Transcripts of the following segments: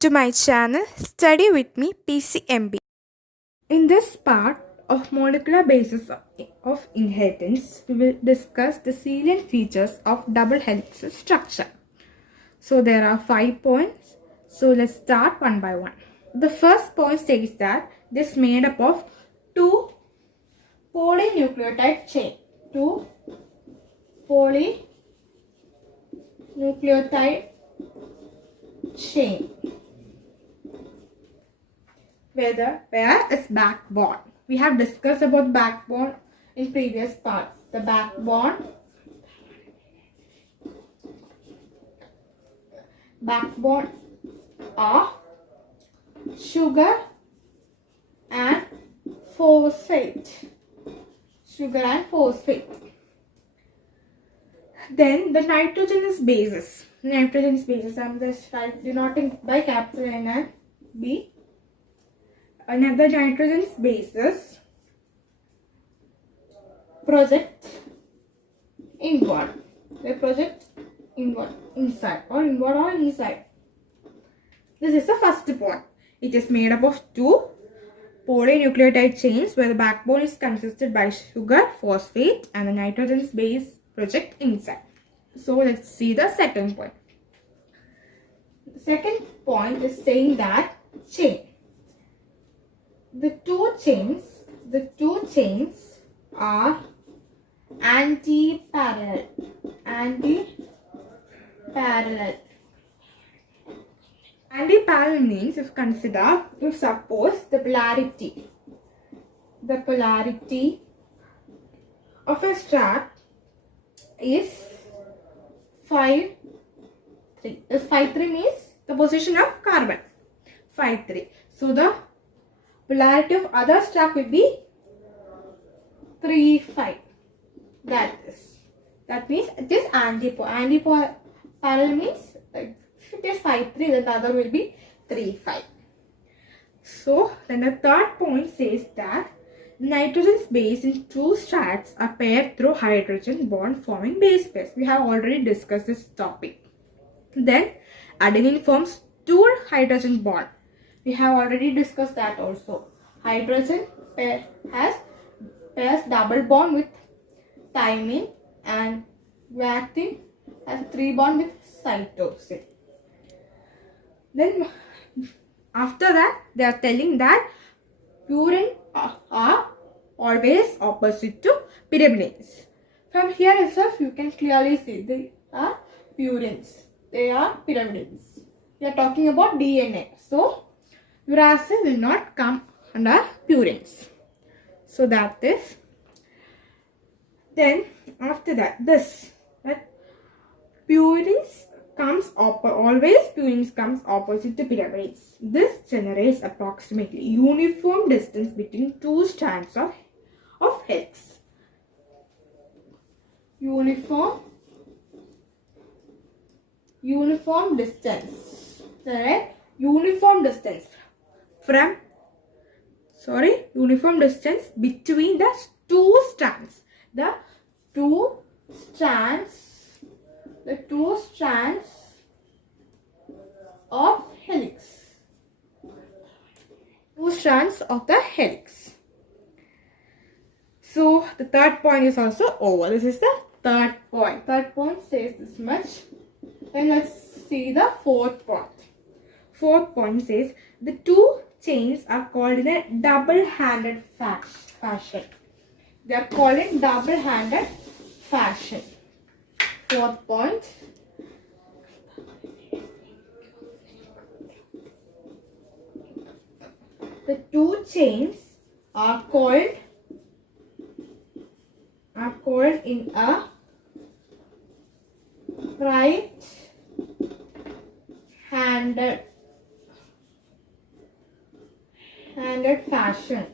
to my channel Study with me PCMB. In this part of molecular basis of inheritance, we will discuss the salient features of double helix structure. So there are 5 points. So let's start one by one. The first point says that this is made up of two polynucleotide chain. Two polynucleotide chain. Where is backbone? We have discussed about backbone in previous parts. The backbone of sugar and phosphate. Then the nitrogenous bases. I'm just denoting by capital N and B. Another nitrogenous bases project inward. They project inward, inside. This is the first point. It is made up of two polynucleotide chains where the backbone is consisted by sugar, phosphate, and the nitrogenous base project inside. So let's see the second point. The second point is saying that chain. The two chains are anti-parallel. Anti-parallel means if suppose the polarity of a strap is 5-3. This 5-3 means the position of carbon. 5-3. So the polarity of other strap will be 3-5. That means it is anti-parallel means if it is 5-3, then the other will be 3-5. So then the third point says that the nitrogen's base in two strands are paired through hydrogen bond forming base pairs. We have already discussed this topic. Then adenine forms two hydrogen bond. We have already discussed that also. Hydrogen pairs double bond with thymine, and guanine has 3 bond with cytosine. Then after that they are telling that purine are always opposite to pyrimidines. From here itself you can clearly see they are purines. They are pyrimidines. We are talking about DNA. So uracil will not come under purines. So that is. Then after that purines comes opposite to pyrimidines. This generates approximately uniform distance between two strands of helix. Uniform distance. Correct? Uniform distance between the two strands. The two strands of helix. Two strands of the helix. So the third point is also over. This is the third point. Third point says this much. Then let's see the fourth point. Fourth point says the two chains are called in a double-handed fashion. They are called in double-handed fashion. Fourth point. The two chains are called in a right-handed fashion.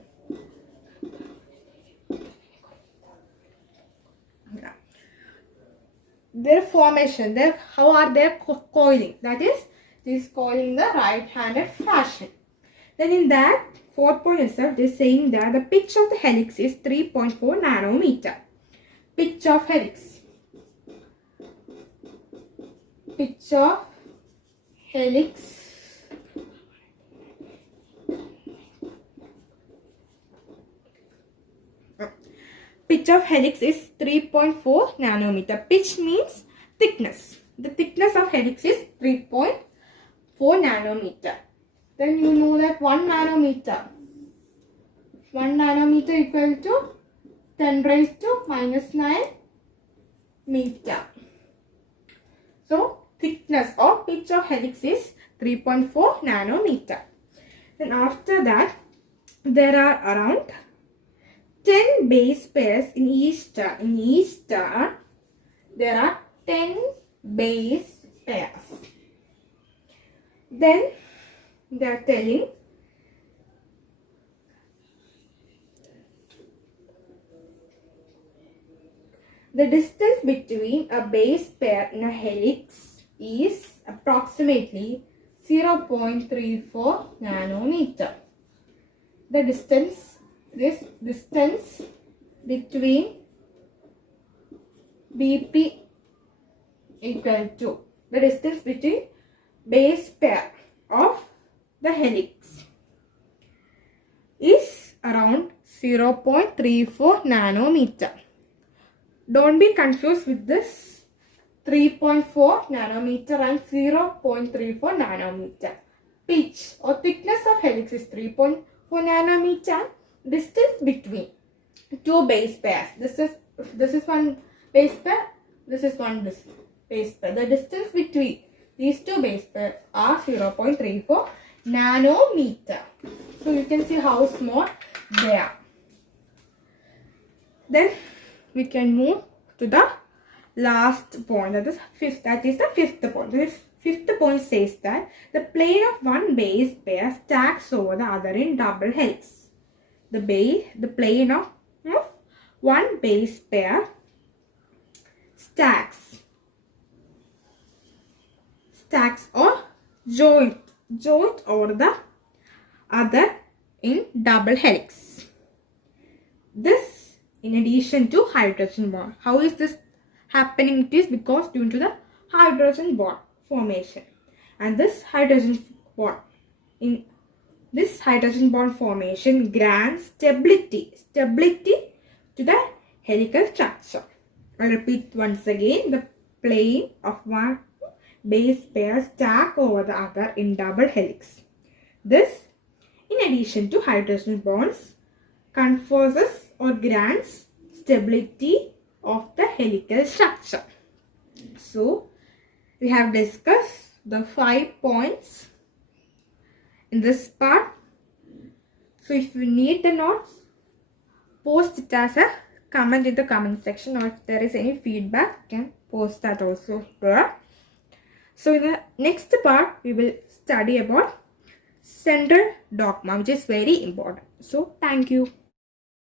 Their formation, how are they coiling? That is, this coiling in the right-handed fashion. Then in that fourth point itself, they are saying that the pitch of the helix is 3.4 nanometer. Pitch of helix. Pitch of helix pitch of helix is 3.4 nanometer. Pitch means thickness. The thickness of helix is 3.4 nanometer. Then you know that 1 nanometer equal to 10 raised to minus 9 meter. So thickness or pitch of helix is 3.4 nanometer. Then after that, there are around 10 base pairs in each star. In each star, there are 10 base pairs. Then they are telling the distance between a base pair in a helix is approximately 0.34 nanometer. This distance between BP equal to the distance between base pair of the helix is around 0.34 nanometer. Don't be confused with this 3.4 nanometer and 0.34 nanometer. Pitch or thickness of helix is 3.4 nanometer. Distance between two base pairs. This is one base pair. This is one base pair. The distance between these two base pairs are 0.34 nanometer. So you can see how small they are. Then we can move to the last point, that is the fifth point. The fifth point says that the plane of one base pair stacks over the other in double helix. The plane of one base pair stacks or joint over the other in double helix. This in addition to hydrogen bond. How is this happening? It is because due to the hydrogen bond formation. And this hydrogen bond formation grants stability to the helical structure. I repeat once again, the plane of one base pair stack over the other in double helix. This, in addition to hydrogen bonds, confers or grants stability of the helical structure. So, we have discussed the 5 points in this part. So, if you need the notes, post it as a comment in the comment section, or if there is any feedback, you can post that also there. So, in the next part, we will study about central dogma, which is very important. So, thank you.